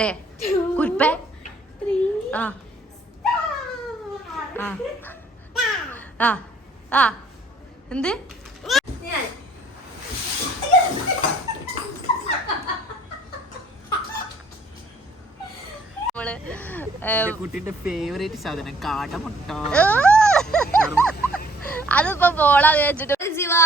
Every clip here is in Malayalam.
ഏ, കുരുപ്പേ ആ. ആ. ആ. ആ. എന്ത്? കുട്ടിന്റെ ഫേവറേറ്റ് സാധനം കാടമുട്ട. അതിപ്പോ ബോളാ വിചാരിച്ചിട്ട്. Shiva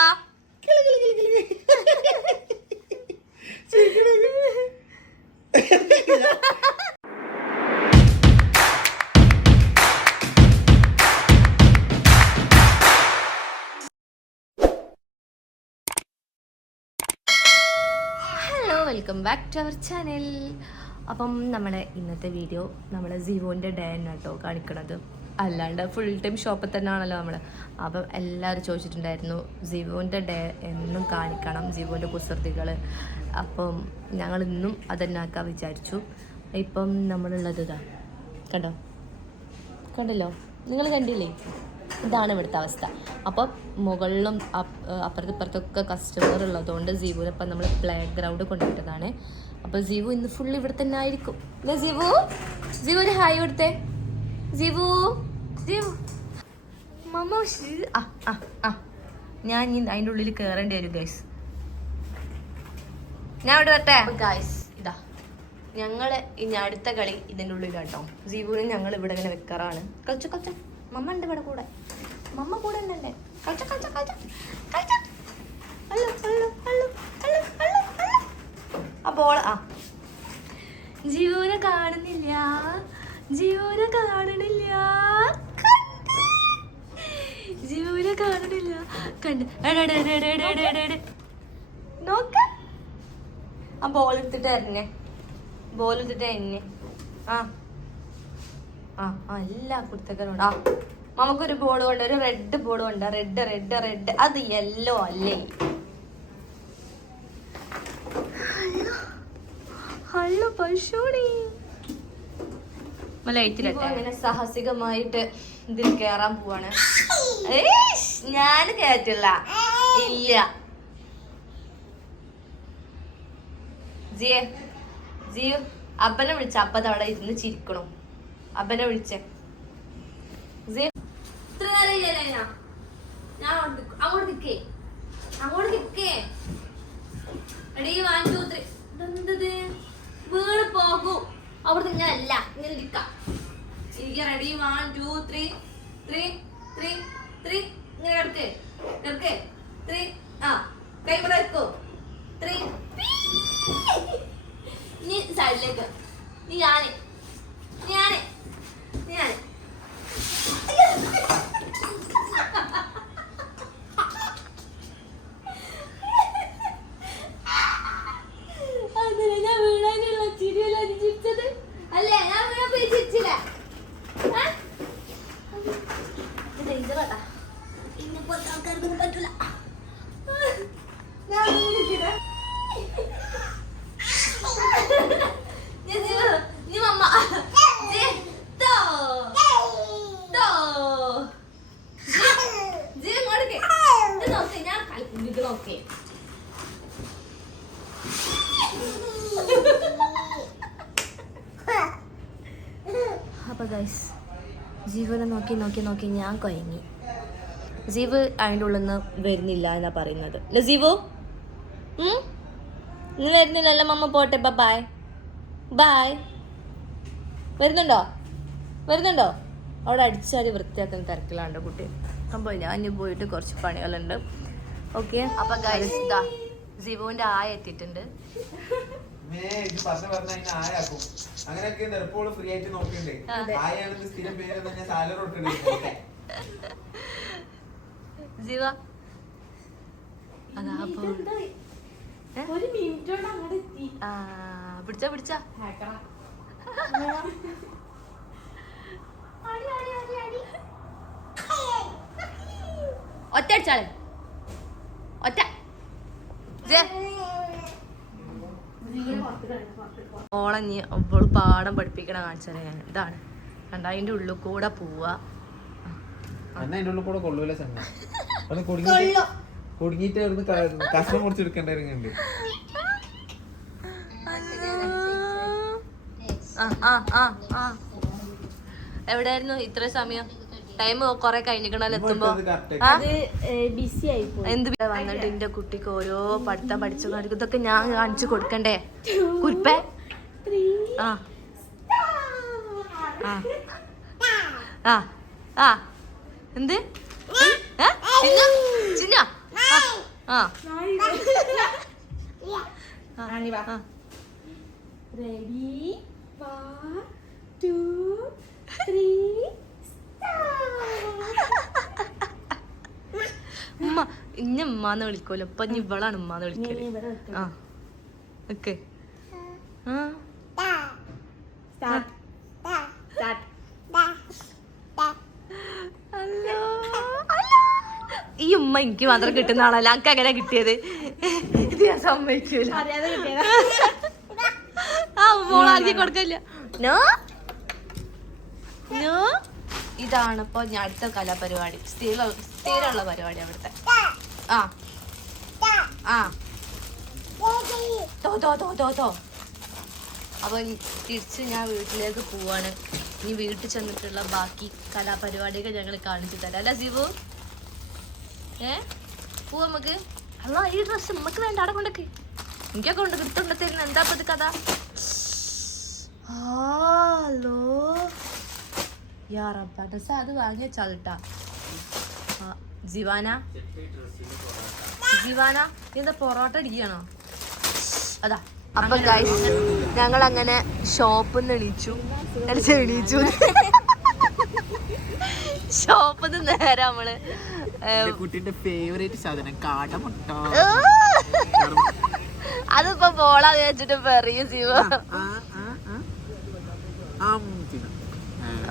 welcome back to our channel അപ്പം നമ്മുടെ ഇന്നത്തെ വീഡിയോ നമ്മൾ ജീവോന്റെ ഡേ ആണ് കേട്ടോ കാണിക്കണത്. അല്ലാണ്ട് ഫുൾ ടൈം ഷോപ്പിൽ തന്നെ ആണല്ലോ നമ്മൾ അപ്പം എല്ലാവരും ചോദിച്ചിട്ടുണ്ടായിരുന്നു ജീവോന്റെ ഡേ എന്നും കാണിക്കണം ജീവോന്റെ കുസൃതികൾ അപ്പം ഞങ്ങൾ ഇന്നും അതന്നെ ആക്കാൻ വിചാരിച്ചു. ഇപ്പം നമ്മളുള്ളത് ഇതാ. കണ്ടോ? കണ്ടല്ലോ? നിങ്ങൾ കണ്ടില്ലേ? ഇതാണ് ഇവിടുത്തെ അവസ്ഥ. അപ്പം മുകളിലും അപ്പുറത്തിപ്പുറത്തൊക്കെ കസ്റ്റമർ ഉള്ളതുകൊണ്ട് ജീവുവിനെ ഇപ്പം നമ്മൾ പ്ലേ ഗ്രൗണ്ട് കൊണ്ടുവിട്ടതാണ്. അപ്പോൾ ജീവു ഇന്ന് ഫുൾ ഇവിടെ തന്നെ ആയിരിക്കും. ജീവു ജീവു ഒരു ഹായ് കൊടുത്തേ. ജീവു ജീവു. ആ ആ ആ. ഞാൻ അതിന്റെ ഉള്ളിൽ കയറേണ്ടി വരും ഗൈസ് ഞാൻ ഇവിടെ വരട്ടെ? ഇതാ. ഞങ്ങൾ ഇനി അടുത്ത കളി ഇതിന്റെ ഉള്ളിലാട്ടോ. ജീവനും ഞങ്ങൾ ഇവിടെ ഇങ്ങനെ വെക്കാറാണ്. കളിച്ചു കളിച്ചു. മമ്മ ഉണ്ട് ഇവിടെ കൂടെ. മമ്മ കൂടെ ഉണ്ടല്ലേ? കളിച്ചു കളിച്ചു കളിച്ചു. കളിച്ച. Hello hello hello hello hello ആ ബോൾ ആ. ജീവനെ കാണുന്നില്ല. ജീവനെ കാണണില്ല. ജീവനെ കാണണില്ല കണ്ട് എടെ, എടെ, എടെ, എടെ, എടെ, എടെ, എടെ, എടെ. നോക്ക ആ ബോൾ എടുത്തിട്ട് എറിഞ്ഞേ ബോൾ എടുത്തിട്ട് എന്നെ ആ. ആ ആ എല്ലാ കുർത്തക്കനും ആ നമുക്കൊരു ബോൾ കൊണ്ട് ഒരു റെഡ് ബോൾ കൊണ്ട് റെഡ് റെഡ് റെഡ് അത് യെല്ലോ അല്ലേ? ഹലോ പശുണി ലൈറ്റിലിട്ട് അങ്ങനെ സാഹസികമായിട്ട് ഇതിൽ കേറാൻ പോവാണ്. ഞാൻ കേട്ടില്ല ഇല്ല. ജിയെ ജിയു അപ്പനെ വിളിച്ച. അപ്പത് അവിടെ ഇരുന്ന് ചിരിക്കണു. അപ്പനെ വിളിച്ചേ. ജിയ. ഇത്ര നേരം ഞാൻ? അങ്ങോട്ട് പോകൂ. ഇങ്ങനെ ഇരിക്കാം റെഡി ത്രീ ആ കൈ ഇവിടെ വെക്കൂ ത്രീ നീ സൈഡിലേക്ക് നീ ഞാൻ നീ ഞാൻ നീ ഞാൻ അതിന് ഞാൻ വീഴാനുള്ള ചിരിയല്ല നീ ചിരിച്ചത് അല്ലേ ഞാൻ വീഴാൻ പോയി ചിരിച്ചില്ല ഏ? ഇത് danger ആട്ടാ. ഇന്നെപ്പോലത്തെ ആൾക്കാർക്കൊന്നും പറ്റൂല ഞാൻ വീണിട്ടില്ല. ഞാൻ ജീവ- നീ മമ്മ. ജീ, തോ. തോ. ജീ- ജീ ഇങ്ങോട്ടേക്ക്. ഇത് നോക്ക്, ഞാൻ കളിക്കും. ഇത് നോക്ക്. അപ്പൊ ഗൈസ് ജീവനെ നോക്കി നോക്കി നോക്കി ഞാൻ കൊയങ്ങി. നസീവ് അതിന്റെ ഉള്ളിൽ നിന്ന് വരുന്നില്ല എന്നാ പറയുന്നത്. ഉം? ഇന്ന് വരുന്നില്ലല്ലോ മമ്മ പോട്ടെ ബായ് ബായ് വരുന്നുണ്ടോ? വരുന്നുണ്ടോ? അവിടെ അടിച്ചാൽ വൃത്തിയാക്കുന്ന തിരക്കിലാണ്ടോ കുട്ടി. അപ്പോൾ ഞാൻ പോയിട്ട് കുറച്ച് പണികളുണ്ട്. ഓക്കെ അപ്പം ഗൈസ് ഇതാ. ജീവുവിന്റെ ആയ എത്തിയിട്ടുണ്ട്. അങ്ങനെയൊക്കെ എപ്പോഴും ഫ്രീ ആയിട്ട് നോക്കണ്ടേ അതെ. ആയാണെന്ന് സ്ഥിരം പേര് തന്നെ സാലറി കൊടുക്കണ്ടേ ജീവ അതാ ഒരു മിനിറ്റ് കൊണ്ട് അങ്ങോട്ട് എത്തി. ആ പിടിച്ച പിടിച്ച. ഹാക്കറാ. ഒറ്റ അടിച്ചാളെ. ഒറ്റ. ഓളഞ്ഞ് അവൾ പാടം പഠിപ്പിക്കണ കാണിച്ചാൽ ഞാൻ. ഇതാണ്. കണ്ട അതിന്റെ ഉള്ളിൽ കൂടെ പോവാ. കുടുങ്ങിട്ട് കഷ്ണം മുറിച്ചെടുക്കേണ്ടിരുന്നുണ്ട് ആ ആ ആ ആ. എവിടെയായിരുന്നു ഇത്ര സമയം? ടൈം കൊറേ കഴിഞ്ഞിക്കണല്ലോ എത്തുമ്പോ? എന്ത് വന്നിട്ട് എന്റെ കുട്ടിക്ക് ഓരോ പഠിത്തം പഠിച്ചു കാണിക്കും ഇതൊക്കെ ഞാൻ കാണിച്ചു കൊടുക്കണ്ടേ? കുരുപ്പേ ആ. ആ. ആ. എന്ത്? ചിന്ന? ആ. ആ. റെഡി വൺ ടു ത്രീ ഉമ്മ ഇന്ന ഉമ്മാന്ന് വിളിക്കുമല്ലോ ഇപ്പൊ ഇനി ഇവളാണ് ഉമ്മാന്ന് വിളിക്കൽ. ആ. ഓക്കെ. ആ. അല്ലോ. ഈ ഉമ്മ എനിക്ക് മാത്രം കിട്ടുന്ന ആളല്ല. എനിക്ക് അങ്ങനെ കിട്ടിയത്. ഇത് ഞാൻ സമ്മതിക്കൂല. അറിയാതെ കിട്ടിയതാ. ആ മോളാക്കി കൊടുക്കില്ല. നോ. നോ. ഇതാണ് ഇപ്പൊ ഞാൻ അടുത്ത കലാപരിപാടി. സ്ഥിര സ്ഥിരമുള്ള പരിപാടി അവിടുത്തെ. ആ. ആ. തോ തോ തോ തോ തോ അപ്പൊ ഇനി തിരിച്ച് ഞാൻ വീട്ടിലേക്ക് പോവാണ്. ഇനി വീട്ടിൽ ചെന്നിട്ടുള്ള ബാക്കി കലാപരിപാടിയൊക്കെ ഞങ്ങൾ കാണിച്ചു തരാം. അല്ല സിബു? ഏ? പോവാ നമുക്ക്. അല്ല ഈ ഡ്രസ്സ് നമുക്ക് വേണ്ട. അവിടെ കൊണ്ടൊക്കെ. എനിക്കൊക്കെ കൊണ്ട് കിട്ടുകൊണ്ട് തരുന്ന എന്താ ഇത് കഥ? ഹലോ. യാ റബ്ബാ അത് വാങ്ങിയ ചൾട്ടാ ജിവാന? ജിവാന എന്താ പൊറോട്ട അടിക്കുകയാണോ? അതാ അപ്പൊ ഞങ്ങൾ അങ്ങനെ ഷോപ്പിൽ നിന്ന് എണീച്ചു. എണീച്ചു. ഷോപ്പിൽ നിന്ന് നേരെ നമ്മൾ കുട്ടിന്റെ ഫേവറേറ്റ് സാധനം കാടമുട്ട. അതിപ്പോ ബോളാ വെച്ചിട്ട് പറയും ശിവ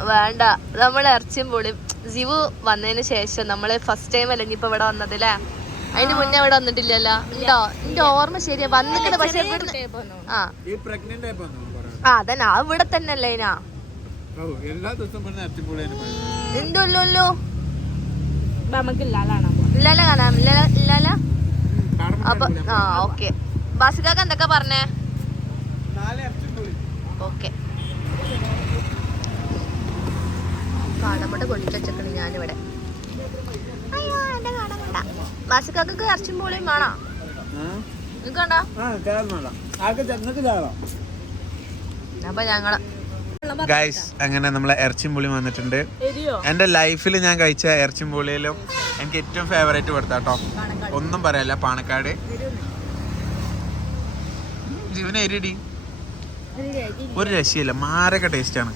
വേണ്ട. നമ്മൾ ഇറച്ചിയും പൊളിയും. ജിവു വന്നതിന് ശേഷം നമ്മൾ ഫസ്റ്റ് ടൈം അല്ലേ ഇനിയിപ്പോ ഇവിടെ വന്നതല്ലേ അതിന് മുന്നേ ഇവിടെ വന്നിട്ടില്ലല്ലോ. ഉണ്ടോ? എന്റെ ഓർമ്മ ശരിയാ. വന്നിട്ടുണ്ട് പക്ഷെ ആ. ആ അതന്നെ. ആ ഇവിടെ തന്നെ അല്ലേ ഇതിനാ എല്ലാ ദിവസവും എന്തല്ലോ നമുക്ക് ലാലാണോ ഇല്ലല്ല കാണാം. ഇല്ലല്ല ഇല്ലല്ല അപ്പൊ ആ ഓക്കെ. ബാസിക്കാക്ക എന്തൊക്കെ പറഞ്ഞേ? ഓക്കെ. കാടമുട്ട പൊടിച്ചു വെച്ചേക്കണ് ഞാനിവിടെ. അയ്യോ എന്റെ കാടമുട്ട ബാസിക്കാക്ക് ഇറച്ചും പോളിയും വേണോ? അപ്പൊ ഞങ്ങൾ ഗൈസ് അങ്ങനെ നമ്മളെ ഇറച്ചിമ്പുളി വന്നിട്ടുണ്ട്. എന്റെ എന്റെ ലൈഫിൽ ഞാൻ കഴിച്ച ഇറച്ചിമ്പുളിയിലും എനിക്ക് ഏറ്റവും ഫേവറേറ്റ് കൊടുത്ത കേട്ടോ ഒന്നും പറയല്ല പാണക്കാട്. ജീവന എരിടി ഒരു രക്ഷയില്ല ടേസ്റ്റ് ടേസ്റ്റാണ്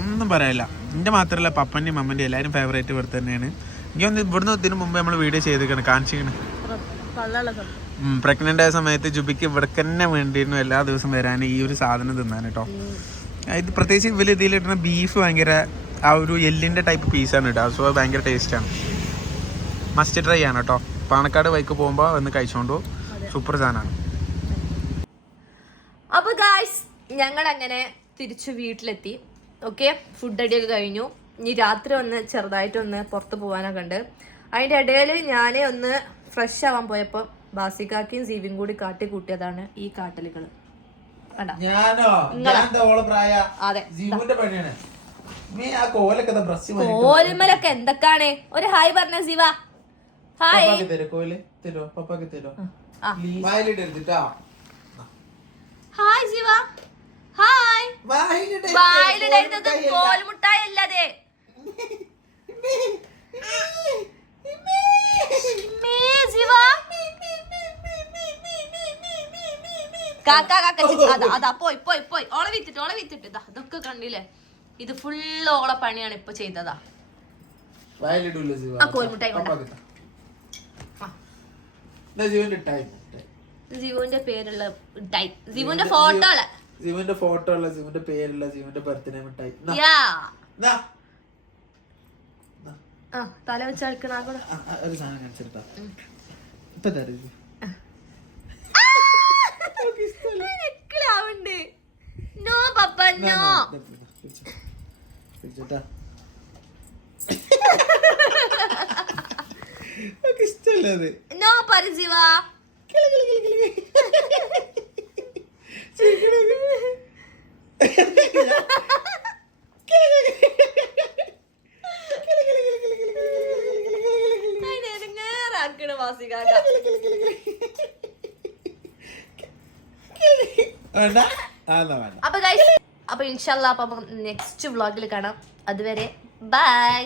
ഒന്നും പറയല്ല. എന്റെ മാത്രമല്ല പപ്പന്റെയും അമ്മന്റെയും എല്ലാവരും ഫേവറേറ്റ് ഇവിടെ തന്നെയാണ്. എനിക്ക് ഒന്ന് ഇവിടുന്ന് ഇതിനു മുമ്പ് നമ്മൾ വീഡിയോ ചെയ്തിരിക്കണം കാണിച്ചിരിക്കണം പ്രഗ്നന്റ് ആയ സമയത്ത് ജുബിക്ക് ഇവിടെ തന്നെ വേണ്ടിയിരുന്നു എല്ലാ ദിവസവും വരാൻ ഈ ഒരു സാധനം തിന്നാൻ കേട്ടോ ഇത് പ്രത്യേകിച്ച് ഇവർ ഇതിലിട്ടുന്ന ബീഫ് ഭയങ്കര ആ ഒരു എല്ലിന്റെ ടൈപ്പ് പീസാണ് കേട്ടോ സോ ഭയങ്കര ടേസ്റ്റാണ് മസ്റ്റ് ട്രൈ ആണ് കേട്ടോ പാണക്കാട് ബൈക്ക് പോകുമ്പോൾ ഒന്ന് കഴിച്ചോണ്ടു സൂപ്പർ സാധനമാണ് അപ്പൊ ഗായ്സ് ഞങ്ങൾ അങ്ങനെ തിരിച്ചു വീട്ടിലെത്തി. ഓക്കെ ഫുഡ് അടിയൊക്കെ കഴിഞ്ഞു. ഇനി രാത്രി ഒന്ന് ചെറുതായിട്ടൊന്ന് പുറത്ത് പോകാനൊക്കെ ഉണ്ട്. അതിന്റെ ഇടയിൽ ഞാൻ ഒന്ന് ഫ്രഷ് ആവാൻ പോയപ്പോൾ ബാസിക്കാക്കിയും സീവിയും കൂടി കാട്ടി കൂട്ടിയതാണ് ഈ കാട്ടലുകൾ ഞാനോ? കോലുമലൊക്കെ എന്തൊക്കെയാണ് ഒരു ഹായ് പറഞ്ഞ Shiva hi. Hi Shiva hi. വായിലിടരുത്. കോൽമുട്ടായി അല്ലാതെ കാക്ക കാക്ക അതാ അതാ പോയി പോയി പോയി. ഓളെ വിറ്റിട്ട് ഓളെ വിറ്റിട്ട്. ഇതാ ഇതൊക്കെ കണ്ടില്ലേ? ഇത് ഫുള്ള് ഓളെ പണിയാണ് ഇപ്പൊ ചെയ്തതാ. ആ കോൽമുട്ടായി ജീവന്റെ പേരുള്ള മിഠായി ജീവന്റെ ഫോട്ടോ ജീവന്റെ ഫോട്ടോ ഉള്ള സിമുന്റെ പേരുള്ള സിമുന്റെ ബർത്ത്ഡേ മിഠായി. തല വെച്ച് ഒരു സാധനം കാണിച്ചിട്ടാ ഇപ്പൊ തരും ജീവ. നെക്കിലാവുണ്ട് നോ പപ്പ ഇഷ്ടല്ല നോ. പറ കിളി കിളി കിളി വേണ്ട അപ്പൊ അപ്പൊ ഇൻഷല്ല അപ്പൊ നെക്സ്റ്റ് വ്ളോഗിൽ കാണാം. അതുവരെ ബൈ